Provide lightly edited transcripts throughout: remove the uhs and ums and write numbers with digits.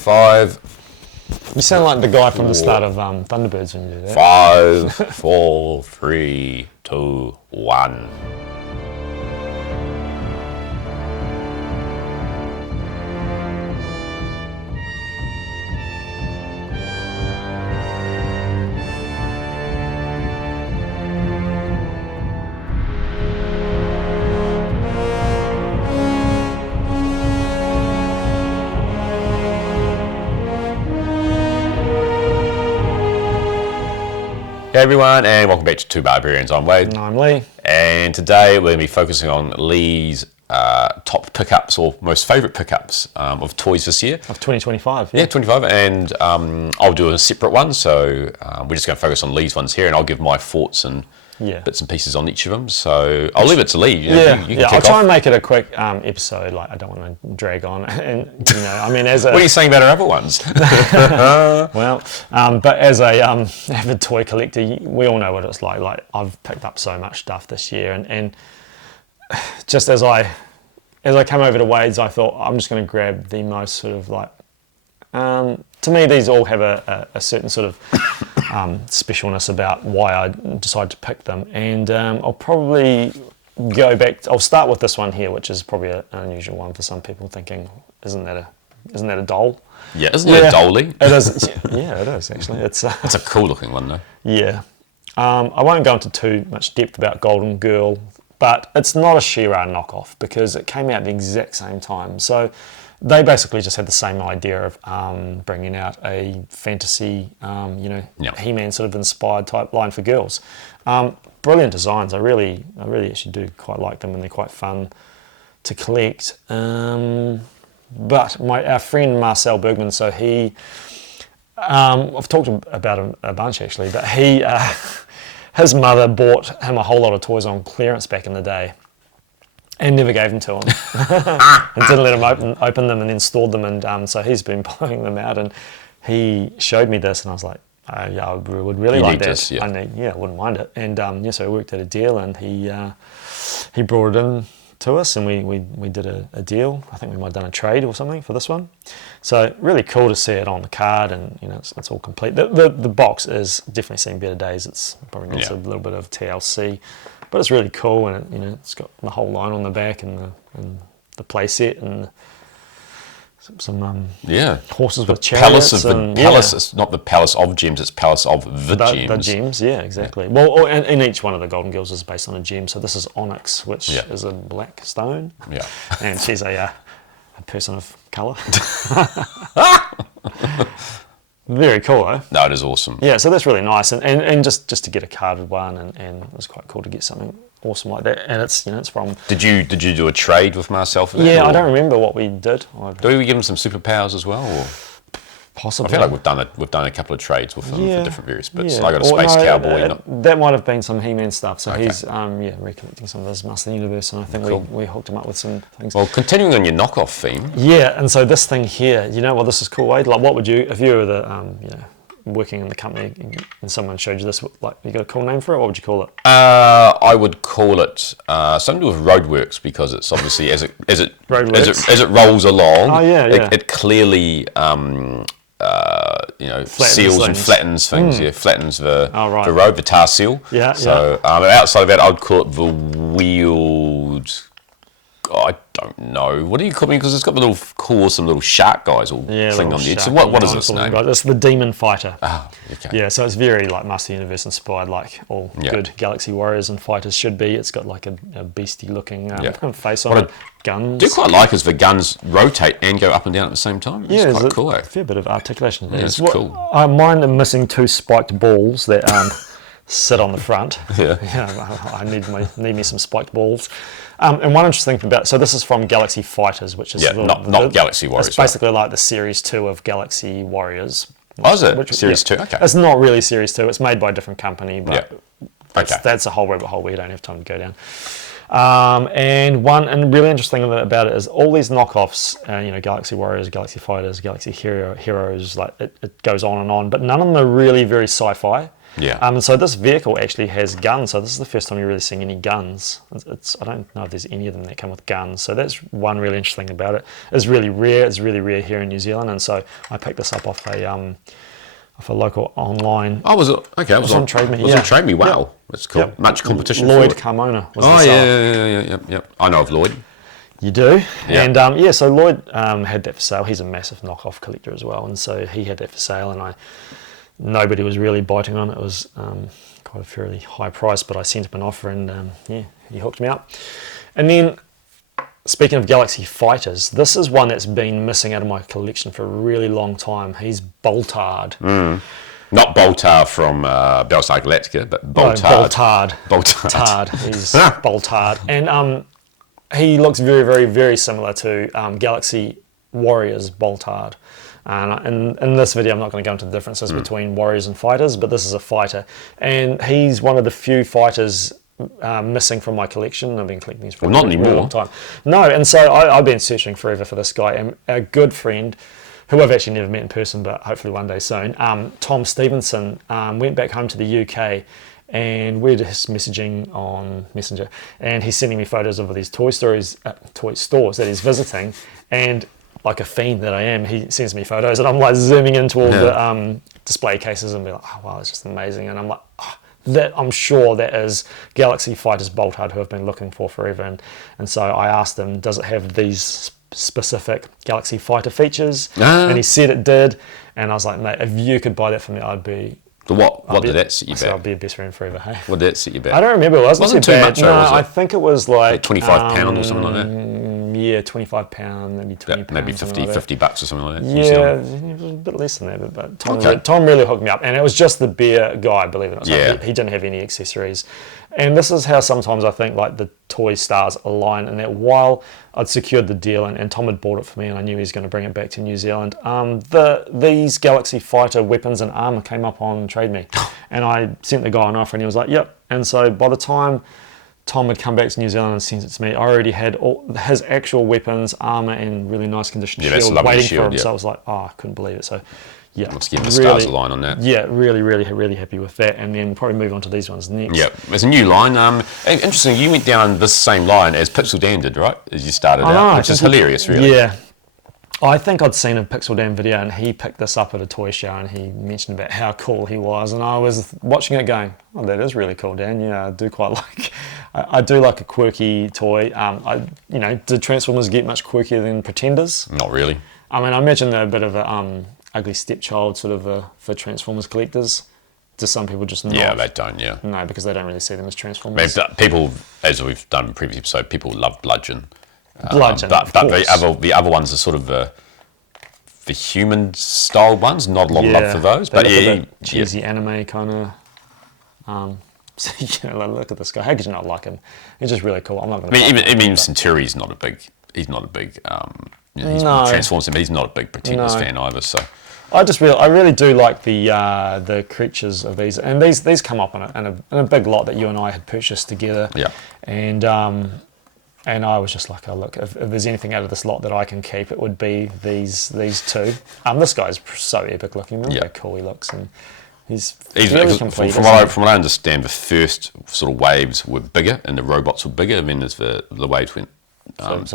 5. You sound like the guy from the start of Thunderbirds when you do that. 5, 4, 3, 2, 1. Hey everyone, and welcome back to Two Barbarians. I'm Wade. And I'm Lee. And today we're going to be focusing on Lee's top pickups or most favourite pickups of toys this year. Of 2025. Yeah, 25. And I'll do a separate one. So we're just going to focus on Lee's ones here, and I'll give my thoughts and bits and pieces on each of them. So I'll leave it to Lee. You can I'll try and make it a quick episode. Like, I don't want to drag on. And I mean, as a what are you saying about our other ones? well, but as a avid toy collector, we all know what it's like. Like, I've picked up so much stuff this year, and just as I came over to Wade's, I thought I'm just going to grab the most sort of like. To me, these all have a certain sort of specialness about why I decided to pick them, and I'll probably go back. I'll start with this one here, which is probably an unusual one for some people, thinking, isn't that a doll? Yeah, isn't it a dolly? It is. Yeah, it is actually. It's a cool looking one though. Yeah, I won't go into too much depth about Golden Girl, but it's not a She-Ra knockoff because it came out at the exact same time. So they basically just had the same idea of bringing out a fantasy, He-Man sort of inspired type line for girls. Brilliant designs. I really actually do quite like them, and they're quite fun to collect. But our friend Marcel Bergman, so he, I've talked about him a bunch actually, but he, his mother bought him a whole lot of toys on clearance back in the day, and never gave them to him, and didn't let him open them, and then stored them, and so he's been blowing them out, and he showed me this, and I was like, yeah, I would really like that. This, yeah. I wouldn't mind it, and so we worked out a deal, and he brought it in to us, and we did a deal. I think we might have done a trade or something for this one. So really cool to see it on the card, and it's all complete. The box is definitely seen better days. It's probably got a little bit of TLC, but it's really cool, and it's got the whole line on the back, and the play set, and some horses with chariots. It's not the Palace of Gems, it's Palace of the Gems. The Gems, yeah, exactly. Yeah. Well, and each one of the Golden Girls is based on a gem. So this is Onyx, which is a black stone. Yeah. And she's a person of colour. Very cool, eh? No, it is awesome. Yeah, so that's really nice, and just to get a carded one, and it was quite cool to get something awesome like that. And it's it's from. Did you do a trade with Marcel for that? Yeah, I don't remember what we did. Do we give him some superpowers as well? Or? Possibly. I feel like we've done a couple of trades with him for different various bits. I got a space cowboy. That might have been some He-Man stuff. So he's recollecting some of his Master Universe, and I think we hooked him up with some things. Well, continuing on your knockoff theme. Yeah, and so this thing here, this is cool, Wade. Like, what would you, if you were the working in the company and someone showed you this, like, you got a cool name for it? What would you call it? I would call it something to do with Roadworks, because it's obviously as it rolls along. Oh yeah. It clearly. Seals and flattens things. Yeah, flattens the road, the tar seal. Yeah. So outside of that, I'd call it the wheeled. I don't know. What do you call it? Because it's got the little awesome little shark guys all clinging on the edge. So what is its name? It's the Demon Fighter. Ah, okay. Yeah, so it's very like Master Universe inspired, like all good Galaxy Warriors and fighters should be. It's got like a beastie looking face on it. Guns. I do quite like is the guns rotate and go up and down at the same time. It's quite cool. A fair bit of articulation. Yeah, it's cool. Mine are missing 2 spiked balls that sit on the front. Yeah. I need me some spiked balls. And one interesting thing about, so this is from Galaxy Fighters, which is not Galaxy Warriors. It's basically like the Series 2 of Galaxy Warriors. Oh, is it? Series 2? Okay. It's not really Series 2. It's made by a different company, but that's a whole rabbit hole we don't have time to go down. And really interesting about it is all these knockoffs, Galaxy Warriors, Galaxy Fighters, Galaxy Heroes, like it goes on and on, but none of them are really very sci-fi. Yeah. And so this vehicle actually has guns. So this is the first time you're really seeing any guns. I don't know if there's any of them that come with guns. So that's one really interesting thing about it. It's really rare. It's really rare here in New Zealand. And so I picked this up off a local online. Oh, was it? Okay, it was on Trade Me. Was on Trade Me. Wow, Yep. that's cool. Yep. Much competition. Lloyd for it? Carmona was Oh the seller. yeah. I know of Lloyd. You do? Yeah. And so Lloyd had that for sale. He's a massive knockoff collector as well. And so he had that for sale, and nobody was really biting on it. It was quite a fairly high price, but I sent him an offer, and he hooked me up. And then, speaking of Galaxy Fighters, this is one that's been missing out of my collection for a really long time. He's Baltard. Not Baltard from Battlestar Galactica, but Baltard. No, Baltard. Baltard. He's Baltard. And he looks very, very, very similar to Galaxy Warriors Baltard. And in this video, I'm not going to go into the differences between Warriors and Fighters, but this is a fighter. And he's one of the few fighters missing from my collection. I've been collecting these for a really long time. No, and so I've been searching forever for this guy. And a good friend, who I've actually never met in person, but hopefully one day soon, Tom Stevenson, went back home to the UK, and we're just messaging on Messenger, and he's sending me photos of these toy stores that he's visiting, and like a fiend that I am, he sends me photos, and I'm like zooming into all the display cases and be like, oh wow, that's just amazing. And I'm like, I'm sure that is Galaxy Fighters Baltard, who I've been looking for forever. And so I asked him, does it have these specific Galaxy Fighter features? And he said it did, and I was like, mate, if you could buy that for me, I'd be... So what did that set you back? I'll be a best friend forever, hey? What did that set you back? I don't remember. It wasn't too much, bad. was it? I think it was like £25 or something like that? Yeah, £25, maybe £20. Maybe 50 bucks or something like that. Yeah, it was a bit less than that, but Tom really hooked me up. And it was just the beer guy, believe it or not. Yeah. He didn't have any accessories. And this is how sometimes I think like the toy stars align, and that while I'd secured the deal and Tom had bought it for me and I knew he was going to bring it back to New Zealand, these Galaxy Fighter weapons and armor came up on Trade Me. And I sent the guy an offer and he was like, yep. And so by the time Tom had come back to New Zealand and sent it to me, I already had all his actual weapons, armor, and really nice condition shield waiting for him. So I was like, I couldn't believe it. So yeah, let's give the stars a line on that. Yeah, really happy with that. And then we'll probably move on to these ones next. Yeah, there's a new line. Interesting, you went down this same line as Pixel Dan did, right? As you started out, which is hilarious, really. Yeah. I think I'd seen a Pixel Dan video, and he picked this up at a toy show, and he mentioned about how cool he was, and I was watching it going, oh, that is really cool, Dan. Yeah, I do quite like, I do like a quirky toy. Did Transformers get much quirkier than Pretenders? Not really. I mean, I imagine they're a bit of a ugly stepchild sort of for Transformers collectors. Do some people just not? Yeah, they don't, yeah. No, because they don't really see them as Transformers. People, as we've done in previous episode, people love Bludgeon. But the other ones are sort of the human style ones. Not a lot of love for those, but yeah, cheesy anime kind of. Look at this guy. How could you not like him? He's just really cool. I'm not going to. Even Centauri's not a big. He's not a big. He's Transformers, but he's not a big Pretenders fan either. So. I really do like the creatures of these, and these come up in a big lot that you and I had purchased together. Yeah. And I was just like, oh look, if there's anything out of this lot that I can keep, it would be these two. This guy's so epic looking. Look how cool he looks, and he's really complete. From what I understand, the first sort of waves were bigger, and the robots were bigger. And then as the waves went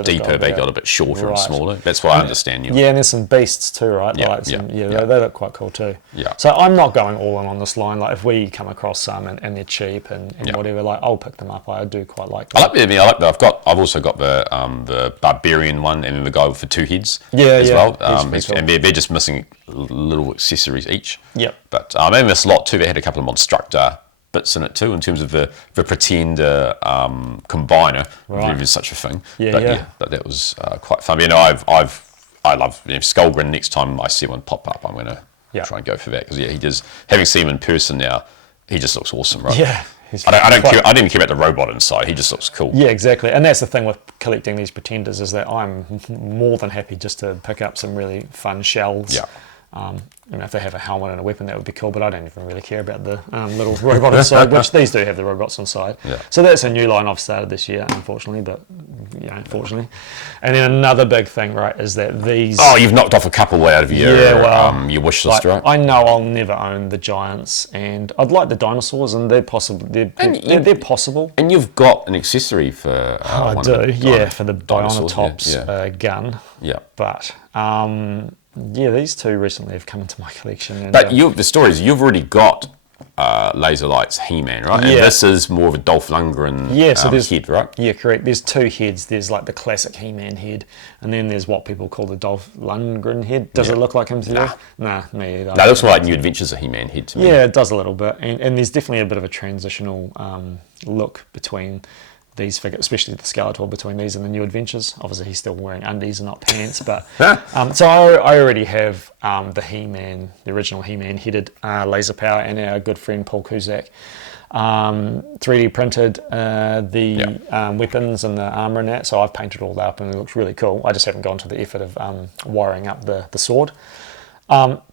deeper, they got a bit shorter and smaller. That's what I understand. Yeah, and there's some beasts too, right? They look quite cool too. Yeah. So I'm not going all in on this line. Like if we come across some and they're cheap and whatever, like I'll pick them up. I do quite like them. I like that. I've also got the barbarian one and then the guy with the two heads as well. Cool. And they're just missing little accessories each. Yep. But in this lot too, they had a couple of Monstructor bits in it too, in terms of the Pretender combiner, if there is such a thing. But that was quite fun. I love Skull Grin. Next time I see one pop up, I'm going to try and go for that, because he does. Having seen him in person now, he just looks awesome, right? Yeah. I don't care. I didn't even care about the robot inside. He just looks cool. Yeah, exactly. And that's the thing with collecting these Pretenders, is that I'm more than happy just to pick up some really fun shells. Yeah. If they have a helmet and a weapon, that would be cool, but I don't even really care about the little robot inside, which these do have the robots inside. Yeah. So that's a new line I've started this year, unfortunately, but fortunately. And then another big thing, right, is that these... Oh, you've knocked off a couple way out of your wish list, right? I know I'll never own the giants, and I'd like the dinosaurs, and they're possible. They're possible. And you've got an accessory for I do, for the Bionatops gun. Yeah. But... these two recently have come into my collection. And, but the story is you've already got Laser Light's He-Man, right? Yeah. And this is more of a Dolph Lundgren head, right? Yeah, correct. There's two heads. There's like the classic He-Man head, and then there's what people call the Dolph Lundgren head. Does it look like him to you? Nah, me either. No, it looks more like New Adventures of He-Man head to me. Yeah, it does a little bit. And there's definitely a bit of a transitional look between these figures, especially the Skeletor, between these and the New Adventures. Obviously, he's still wearing undies and not pants, but so I already have the He-Man, the original He-Man headed laser power, and our good friend Paul Cusack 3D printed the weapons and the armor and that. So I've painted all that up, and it looks really cool. I just haven't gone to the effort of wiring up the sword.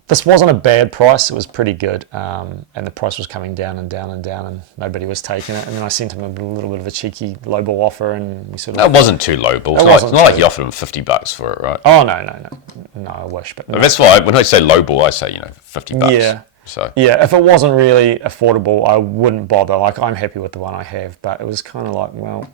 This wasn't a bad price. It was pretty good, and the price was coming down and down and down, and nobody was taking it. And then I sent him a little bit of a cheeky lowball offer, and we sort of... That wasn't too lowball. It's not like you offered him $50 for it, right? Oh no, I wish, but no. That's why when I say lowball, I say $50. Yeah. So if it wasn't really affordable, I wouldn't bother. Like, I'm happy with the one I have, but it was kind of like, well.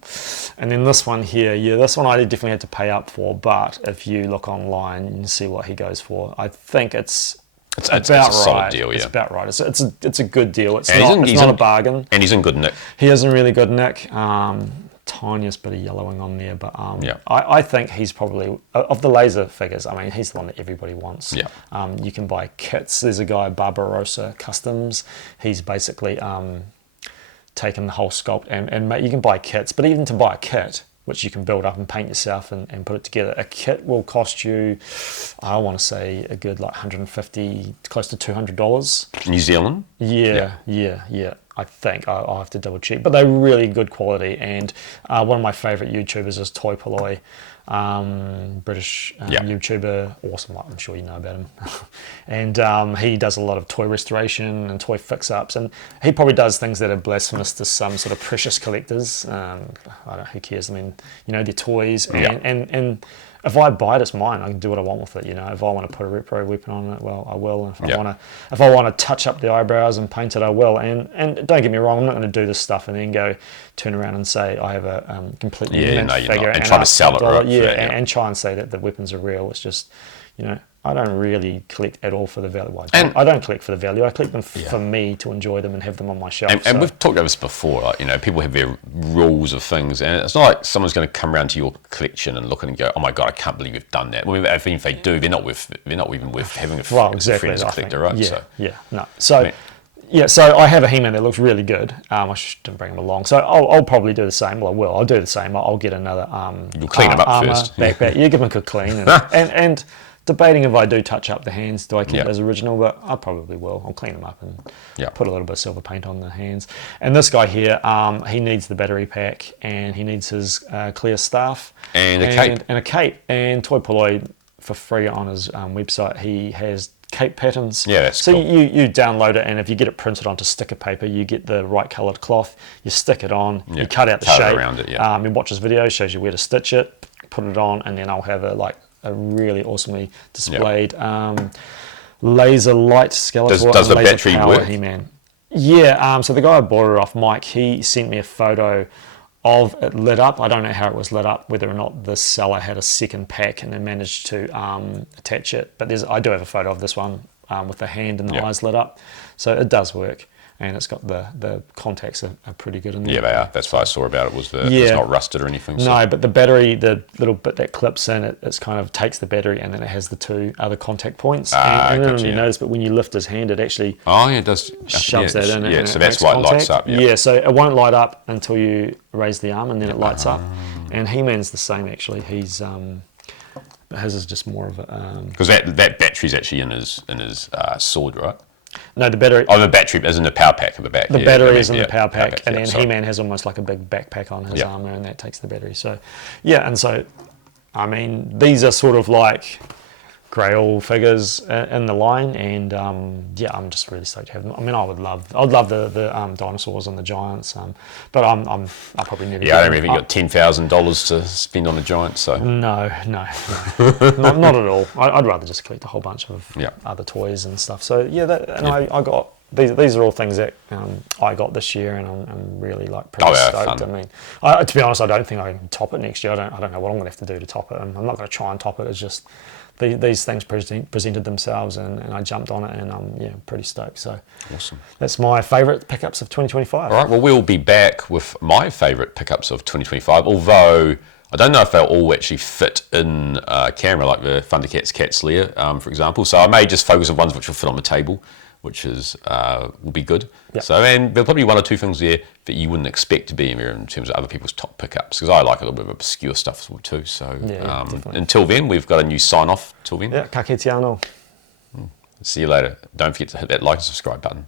And then this one here, this one I definitely had to pay up for. But if you look online and see what he goes for, I think it's about a solid deal. Yeah, it's about right. It's a good deal. It's not a bargain. And he's in good nick. He is in really good nick. Tiniest bit of yellowing on there, but I think he's probably, of the laser figures, I mean, he's the one that everybody wants. Yeah. You can buy kits. There's a guy, Barbarossa Customs. He's basically taken the whole sculpt and you can buy kits, but even to buy a kit, which you can build up and paint yourself and put it together, a kit will cost you, I want to say, a good like $150, close to $200. New Zealand? Yeah. I think I'll have to double check, but they're really good quality. And one of my favorite YouTubers is Toy Polloi, British YouTuber, awesome. I'm sure you know about him. And he does a lot of toy restoration and toy fix-ups, and he probably does things that are blasphemous to some sort of precious collectors. I don't know, who cares? I mean, they're toys, and if I buy it, it's mine. I can do what I want with it. If I want to put a repro weapon on it, well, I will. And if I want to touch up the eyebrows and paint it, I will. And don't get me wrong, I'm not going to do this stuff and then turn around and say I have a completely mint figure and try to sell it, right? And try and say that the weapons are real. It's just, I don't really collect at all for the value. I don't collect for the value. I collect them for me to enjoy them and have them on my shelf. And we've talked about this before. Like, people have their rules of things, and it's not like someone's going to come around to your collection and look and go, "Oh my god, I can't believe you've done that." Well, if they do, they're not even worth having a friend as a collector, right? So I have a He-Man that looks really good. I didn't bring him along, so I'll probably do the same. Well, I will. I'll do the same. I'll get another. You'll clean them up first. Backpack. You give them a good clean, and debating if I do touch up the hands, do I keep it as original? But I probably will. I'll clean them up and put a little bit of silver paint on the hands. And this guy here, he needs the battery pack, and he needs his clear staff and a cape. And Toy Polloi, for free on his website, he has cape patterns. Yeah, that's cool. You download it, and if you get it printed onto sticker paper, you get the right coloured cloth, you stick it on, you cut out the shape around it. You watch his video, shows you where to stitch it, put it on, and then I'll have a really awesomely displayed laser light Skeletor. Does the laser battery power work? He-Man. Yeah, so the guy I bought it off, Mike, he sent me a photo of it lit up. I don't know how it was lit up, whether or not the seller had a second pack and then managed to attach it. But I do have a photo of this one with the hand and the eyes lit up. So it does work. And it's got the contacts are pretty good in there. Yeah, they are. That's what I saw about it, was it's not rusted or anything. No, but the battery, the little bit that clips in, it's kind of takes the battery, and then it has the two other contact points. I don't know if you notice, but when you lift his hand, it actually it does shoves that in. Yeah, so that's why it lights up. Yeah, so it won't light up until you raise the arm, and then it lights up. And He-Man's the same, actually. He's his is just more of a because that battery's actually in his sword, right? No, the battery. Oh, the battery is in the power pack at the back. The battery is in the power pack, and then He-Man has almost like a big backpack on his armor, and that takes the battery. So, and so, I mean, these are sort of like Grail figures in the line, and yeah, I'm just really stoked to have them. I mean, I'd love the dinosaurs and the giants, but I'll probably never. Yeah, I don't even got $10,000 to spend on the giants, so no, not at all. I'd rather just collect a whole bunch of other toys and stuff. So yeah, I got these are all things that I got this year, and I'm really like pretty stoked. Fun. I mean, to be honest, I don't think I can top it next year. I don't know what I'm going to have to do to top it. I'm not going to try and top it. It's just these things presented themselves, and I jumped on it, and I'm pretty stoked. So awesome. That's my favourite pickups of 2025. All right, well, we'll be back with my favourite pickups of 2025, although I don't know if they'll all actually fit in camera, like the Thundercats Cats Lair, for example. So I may just focus on ones which will fit on the table, which is will be good. Yep. So, and there'll probably be one or two things there that you wouldn't expect to be in there in terms of other people's top pickups, because I like a little bit of obscure stuff too. So until then, we've got a new sign off. Till then, ka kite anō. See you later. Don't forget to hit that like and subscribe button.